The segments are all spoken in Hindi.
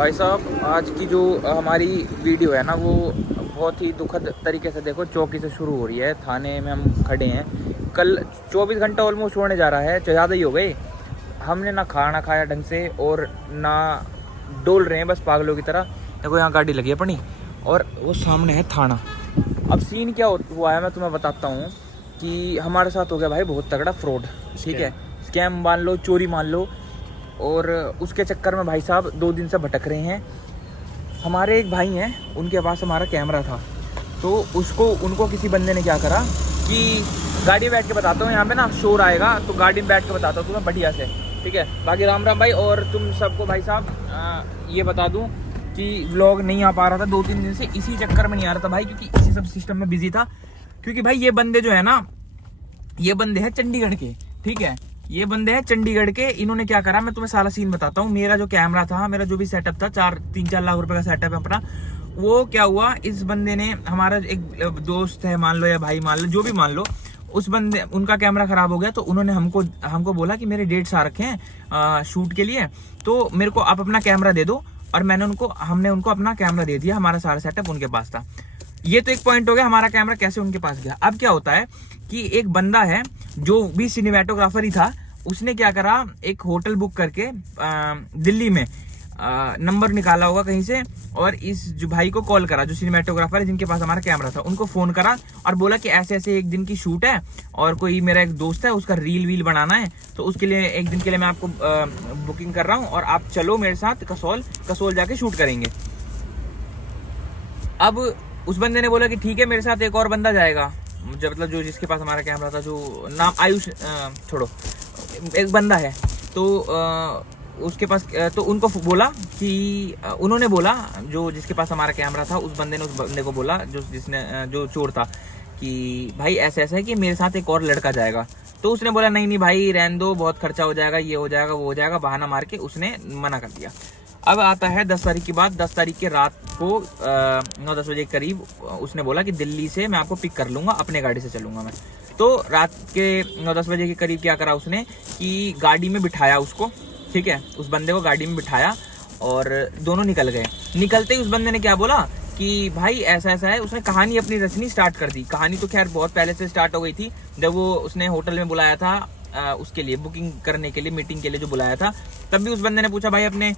भाई साहब, आज की जो हमारी वीडियो है ना, वो बहुत ही दुखद तरीके से देखो चौकी से शुरू हो रही है। थाने में हम खड़े हैं। कल 24 घंटा ऑलमोस्ट होने जा रहा है, ज़्यादा ही हो गए। हमने ना खाना खाया ढंग से और ना डोल रहे हैं बस पागलों की तरह। देखो यहाँ गाड़ी लगी है अपनी और वो सामने है थाना। अब सीन क्या हुआ है मैं तुम्हें बताता हूँ कि हमारे साथ हो गया भाई बहुत तगड़ा फ्रॉड। ठीक है, स्कैम मान लो, चोरी मान लो। और उसके चक्कर में भाई साहब 2 दिन से भटक रहे हैं। हमारे एक भाई हैं, उनके पास हमारा कैमरा था, तो उनको किसी बंदे ने क्या करा कि गाड़ी में बैठ के बताता हूँ, यहाँ पे ना शोर आएगा तो गाड़ी में बैठ के बताता हूँ तुम्हें बढ़िया से। ठीक है, बाकी राम राम भाई। और तुम सबको भाई साहब ये बता दूँ कि व्लॉग नहीं आ पा रहा था 2-3 दिन से, इसी चक्कर में नहीं आ रहा था भाई, क्योंकि इसी सब सिस्टम में बिजी था। क्योंकि भाई ये बंदे जो है ना, ये बंदे हैं चंडीगढ़ के। ठीक है, ये बंदे हैं चंडीगढ़ के। इन्होंने क्या करा, मैं तुम्हें सारा सीन बताता हूँ। मेरा जो कैमरा था, मेरा जो भी सेटअप था, 3-4 लाख रुपए का सेटअप है अपना, वो क्या हुआ, इस बंदे ने, हमारा एक दोस्त है मान लो या भाई मान लो, जो भी मान लो, उस बंदे, उनका कैमरा खराब हो गया। तो उन्होंने हमको बोला कि मेरे डेट्स आ रखे हैं शूट के लिए, तो मेरे को आप अपना कैमरा दे दो। और हमने उनको अपना कैमरा दे दिया, हमारा सारा सेटअप उनके पास था। ये तो एक पॉइंट हो गया, हमारा कैमरा कैसे उनके पास गया। अब क्या होता है कि एक बंदा है जो भी सिनेमेटोग्राफर ही था, उसने क्या करा, एक होटल बुक करके दिल्ली में नंबर निकाला होगा कहीं से, और इस जो भाई को कॉल करा, जो सिनेमेटोग्राफर है जिनके पास हमारा कैमरा था, उनको फोन करा और बोला कि ऐसे ऐसे एक दिन की शूट है और कोई मेरा एक दोस्त है, उसका रील वील बनाना है, तो उसके लिए एक दिन के लिए मैं आपको बुकिंग कर रहा हूँ और आप चलो मेरे साथ कसोल जाके शूट करेंगे। अब उस बंदे ने बोला कि ठीक है, मेरे साथ एक और बंदा जाएगा, मतलब जो जिसके पास हमारा कैमरा था, जो नाम आयुष, छोड़ो, एक बंदा है, तो उसके पास, तो उनको बोला कि उन्होंने बोला, जो जिसके पास हमारा कैमरा था, उस बंदे ने उस बंदे को बोला, जो चोर था, कि भाई ऐसा ऐसा है कि मेरे साथ एक और लड़का जाएगा। तो उसने बोला नहीं नहीं भाई रहने दो, बहुत खर्चा हो जाएगा, ये हो जाएगा वो हो जाएगा, बहाना मार के उसने मना कर दिया। अब आता है 10 तारीख की बात। 10 तारीख के रात को 9-10 बजे के करीब उसने बोला कि दिल्ली से मैं आपको पिक कर लूंगा, अपने गाड़ी से चलूंगा मैं। तो रात के 9-10 बजे के करीब क्या करा उसने कि गाड़ी में बिठाया उसको। ठीक है, उस बंदे को गाड़ी में बिठाया और दोनों निकल गए। निकलते ही उस बंदे ने क्या बोला कि भाई ऐसा ऐसा है। उसने कहानी अपनी रचनी स्टार्ट कर दी। कहानी तो खैर बहुत पहले से स्टार्ट हो गई थी, जब वो उसने होटल में बुलाया था उसके लिए, बुकिंग करने के लिए, मीटिंग के लिए जो बुलाया था, तब भी उस बंदे ने पूछा भाई अपने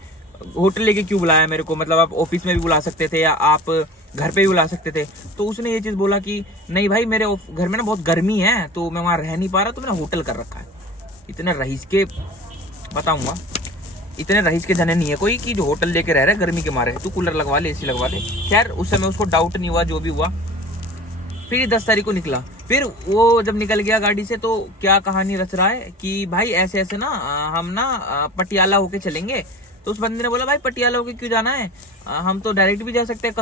होटल लेके क्यों बुलाया मेरे को, मतलब आप ऑफिस में भी बुला सकते थे या आप घर पे भी बुला सकते थे। तो उसने ये चीज़ बोला कि नहीं भाई, मेरे घर में ना बहुत गर्मी है, तो मैं वहाँ रह नहीं पा रहा, तो मैंने होटल कर रखा है। इतने रईस के बताऊंगा, इतने रईस के जने नहीं है कोई कि जो होटल लेके रह रहे गर्मी के मारे। तू कूलर लगवा ले, एसी लगवा ले। खैर उस समय उसको डाउट नहीं हुआ, जो भी हुआ। फिर 10 तारीख को निकला। फिर वो जब निकल गया गाड़ी से, तो क्या कहानी रच रहा है कि भाई ऐसे ऐसे ना हम ना पटियाला होके चलेंगे। तो उस बंदे ने बोला भाई पटियाला होके क्यों जाना है, हम तो डायरेक्ट भी जा सकते हैं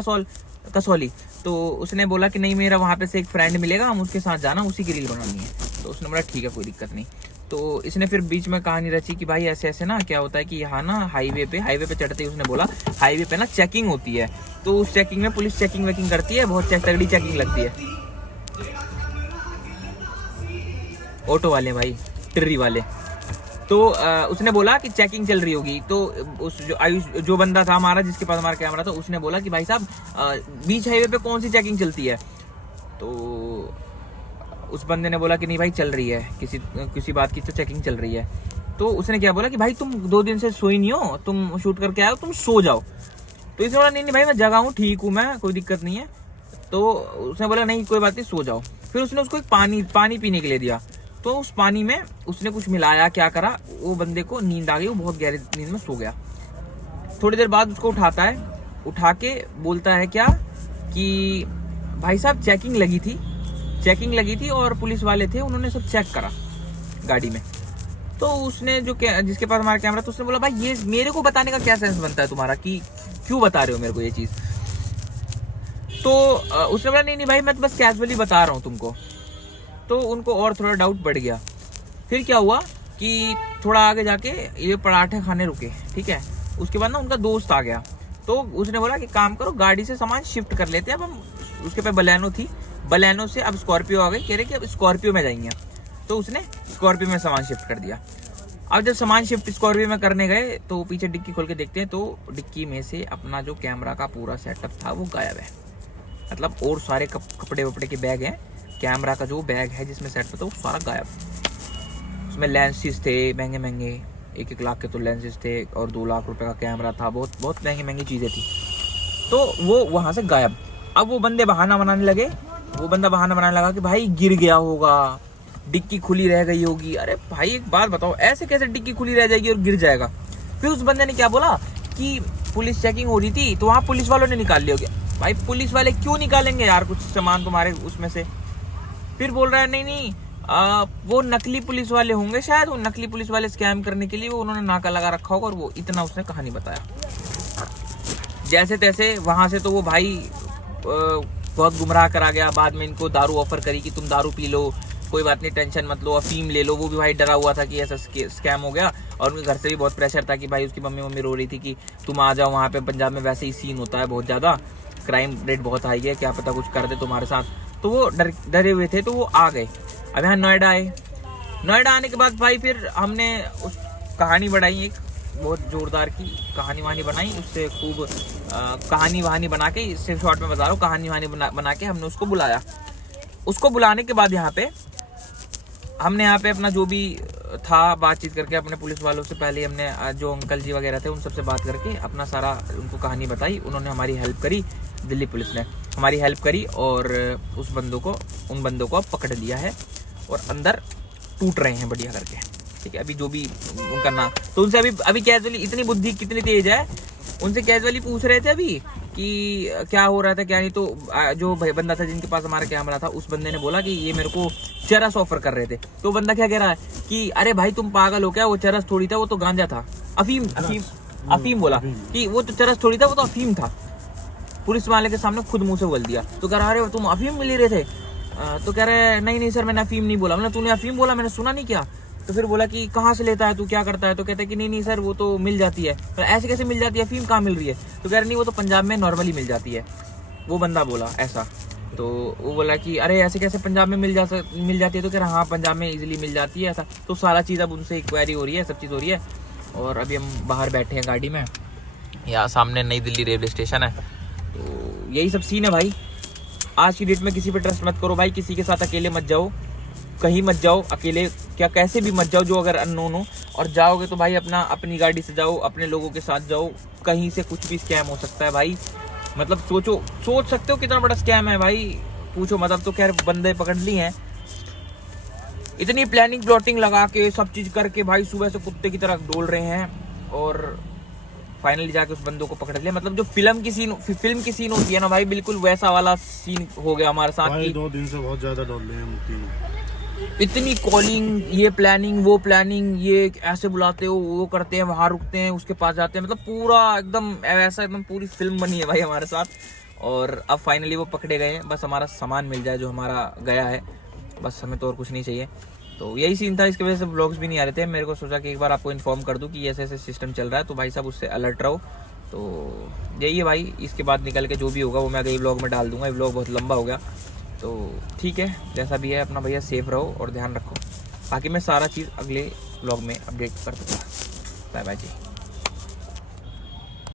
कसौली। तो उसने बोला कि नहीं, मेरा वहाँ पे से एक फ्रेंड मिलेगा, हम उसके साथ जाना, उसी की रील बनानी है। तो उसने बोला ठीक है, कोई दिक्कत नहीं। तो इसने फिर बीच में कहानी रची कि भाई ऐसे ऐसे ना क्या होता है कि यहाँ ना हाईवे पे चढ़ते ही उसने बोला हाईवे पे ना चेकिंग होती है, तो उस चेकिंग में पुलिस चेकिंग वेकिंग करती है, बहुत तगड़ी चेकिंग लगती है। ऑटो वाले भाई, टिर्री वाले। तो उसने बोला कि चेकिंग चल रही होगी। तो उस जो बंदा था हमारा, जिसके पास हमारा कैमरा था, उसने बोला कि भाई साहब बीच हाईवे पे कौन सी चेकिंग चलती है। तो उस बंदे ने बोला कि नहीं भाई चल रही है, किसी बात की तो चेकिंग चल रही है। तो उसने क्या बोला कि भाई तुम 2 दिन से सोई नहीं हो, तुम शूट करके आए हो, तुम सो जाओ। तो इसने बोला नहीं नहीं भाई मैं जगह हूँ, ठीक हूँ मैं, कोई दिक्कत नहीं है। तो उसने बोला नहीं कोई बात नहीं, सो जाओ। फिर उसने उसको एक पानी पीने के लिए दिया। तो उस पानी में उसने कुछ मिलाया, क्या करा, वो बंदे को नींद आ गई, वो बहुत गहरी नींद में सो गया। थोड़ी देर बाद उसको उठाता है, उठा के बोलता है क्या कि भाई साहब चेकिंग लगी थी और पुलिस वाले थे, उन्होंने सब चेक करा गाड़ी में। तो उसने जिसके पास हमारा कैमरा, तो उसने बोला भाई ये मेरे को बताने का क्या सेंस बनता है तुम्हारा, कि क्यों बता रहे हो मेरे को ये चीज़। तो उसने बोला नहीं नहीं भाई मैं तो बस कैजुअली बता रहा हूँ तुमको। तो उनको और थोड़ा डाउट बढ़ गया। फिर क्या हुआ कि थोड़ा आगे जाके ये पराठे खाने रुके। ठीक है, उसके बाद ना उनका दोस्त आ गया। तो उसने बोला कि काम करो, गाड़ी से सामान शिफ्ट कर लेते हैं। अब हम उसके पे बलेनो थी, बलेनो से अब स्कॉर्पियो आ गई, कह रहे कि अब स्कॉर्पियो में जाएंगे। तो उसने स्कॉर्पियो में सामान शिफ्ट कर दिया। अब जब सामान शिफ्ट स्कॉर्पियो में करने गए तो पीछे डिक्की खोल के देखते हैं तो डिक्की में से अपना जो कैमरा का पूरा सेटअप था वो गायब है। मतलब और सारे कपड़े वपड़े के बैग हैं, कैमरा का जो बैग है जिसमें सेट था वो सारा गायब। उसमें लेंसेज थे महंगे महंगे, 1-1 लाख के तो लेंसेज थे और 2 लाख रुपए का कैमरा था, बहुत बहुत महंगी महंगी चीज़ें थी। तो वो वहाँ से गायब। अब वो बंदे बहाना बनाने लगे, वो बंदा बहाना बनाने लगा कि भाई गिर गया होगा, डिक्की खुली रह गई होगी। अरे भाई एक बात बताओ, ऐसे कैसे डिक्की खुली रह जाएगी और गिर जाएगा? फिर उस बंदे ने क्या बोला कि पुलिस चेकिंग हो रही थी तो वहाँ पुलिस वालों ने निकाल लिया। भाई पुलिस वाले क्यों निकालेंगे यार कुछ सामान तुम्हारे उसमें से? फिर बोल रहा है नहीं वो नकली पुलिस वाले होंगे शायद, वो नकली पुलिस वाले स्कैम करने के लिए वो उन्होंने नाका लगा रखा होगा। और वो इतना उसने कहानी बताया जैसे तैसे। वहां से तो वो भाई बहुत गुमराह करा गया। बाद में इनको दारू ऑफर करी कि तुम दारू पी लो, कोई बात नहीं, टेंशन मत लो, अफीम ले लो। वो भी भाई डरा हुआ था कि ऐसा स्कैम हो गया। और उनके घर से भी बहुत प्रेशर था कि भाई उसकी मम्मी रो रही थी कि तुम आ जाओ, वहाँ पे पंजाब में वैसे ही सीन होता है बहुत ज़्यादा, क्राइम रेट बहुत हाई है, क्या पता कुछ कर दे तुम्हारे साथ। तो वो डरे हुए थे, तो वो आ गए। अब यहाँ नोएडा आए। नोएडा आने के बाद भाई फिर हमने उस कहानी बढ़ाई, एक बहुत जोरदार की कहानी वहानी बनाई, उससे खूब कहानी वहानी बना के, सिर्फ शॉर्ट में बता रहा हूँ, कहानी वहानी बना के हमने उसको बुलाया। उसको बुलाने के बाद यहाँ पे हमने अपना जो भी था बातचीत करके अपने पुलिस वालों से, पहले हमने जो अंकल जी वगैरह थे उन सबसे बात करके अपना सारा उनको कहानी बताई। उन्होंने हमारी हेल्प करी, दिल्ली पुलिस ने हमारी हेल्प करी और उन बंदों को अब पकड़ लिया है और अंदर टूट रहे हैं बढ़िया करके। ठीक है, अभी जो भी उनका नाम, तो उनसे अभी कैजुअली, इतनी बुद्धि कितनी तेज है, उनसे कैजुअली पूछ रहे थे अभी कि क्या हो रहा था क्या नहीं। तो जो भाई बंदा था जिनके पास हमारा कैमरा था, उस बंदे ने बोला कि ये मेरे को चरस ऑफर कर रहे थे। तो बंदा क्या कह रहा है कि अरे भाई तुम पागल हो क्या, वो चरस थोड़ी था, वो तो गांजा था, अफीम बोला कि वो तो चरस थोड़ी था, वो तो अफीम था। पुलिस वाले के सामने खुद मुंह से बोल दिया। तो कह रहा अरे तुम अफीम ले रहे थे? तो कह रहे नहीं सर, मैंने अफीम नहीं बोला। मैंने तूने अफीम बोला, मैंने सुना नहीं क्या? तो फिर बोला कि कहाँ से लेता है तू, क्या करता है? तो कहते कि नहीं सर वो तो मिल जाती है। तो ऐसे कैसे मिल जाती है, अफीम कहाँ मिल रही है? तो कह रहे नहीं वो तो पंजाब में नॉर्मली मिल जाती है। वो बंदा बोला ऐसा। तो वो बोला कि अरे ऐसे कैसे पंजाब में मिल जाती है? तो कह रहा हाँ पंजाब में इजीली मिल जाती है ऐसा। तो सारा चीज़ अब उनसे इंक्वायरी हो रही है, सब चीज़ हो रही है। और अभी हम बाहर बैठे हैं गाड़ी में, यहाँ सामने नई दिल्ली रेलवे स्टेशन है। तो यही सब सीन है भाई। आज की डेट में किसी पे ट्रस्ट मत करो भाई, किसी के साथ अकेले मत जाओ, कहीं मत जाओ अकेले, क्या कैसे भी मत जाओ जो अगर अननोन हो। और जाओगे तो भाई अपनी गाड़ी से जाओ, अपने लोगों के साथ जाओ, कहीं से कुछ भी स्कैम हो सकता है भाई। मतलब सोच सकते हो कितना बड़ा स्कैम है भाई, पूछो मत। अब तो खैर बंदे पकड़ ली हैं, इतनी प्लानिंग प्लॉटिंग लगा के सब चीज करके भाई सुबह से कुत्ते की तरह डोल रहे हैं और फाइनली जाके उस बंदों को पकड़ लिया। मतलब जो फिल्म की सीन होती है ना भाई, बिल्कुल वैसा वाला सीन हो गया हमारे साथ। 2 दिन से बहुत ज्यादा डोल रहे हैं, इतनी कॉलिंग, ये प्लानिंग वो प्लानिंग, ये ऐसे बुलाते हो, वो करते हैं, वहां रुकते हैं, उसके पास जाते हैं, मतलब पूरा एकदम ऐसा, एकदम पूरी फिल्म बनी है भाई हमारे साथ। और अब फाइनली वो पकड़े गए हैं, बस हमारा सामान मिल जाए जो हमारा गया है, बस हमें तो और कुछ नहीं चाहिए। तो यही सीन था, इसकी वजह से व्लॉग्स भी नहीं आ रहे थे। मेरे को सोचा कि एक बार आपको इन्फॉर्म कर दूं कि ऐसे ऐसे सिस्टम चल रहा है, तो भाई साहब उससे अलर्ट रहो। तो यही है भाई, इसके बाद निकल के जो भी होगा वो मैं अगले व्लॉग में डाल दूंगा। ये व्लॉग बहुत लंबा हो गया, तो ठीक है, जैसा भी है अपना भैया सेफ रहो और ध्यान रखो। बाकी मैं सारा चीज़ अगले व्लॉग में अपडेट कर दूँगा। बाय बाय जी।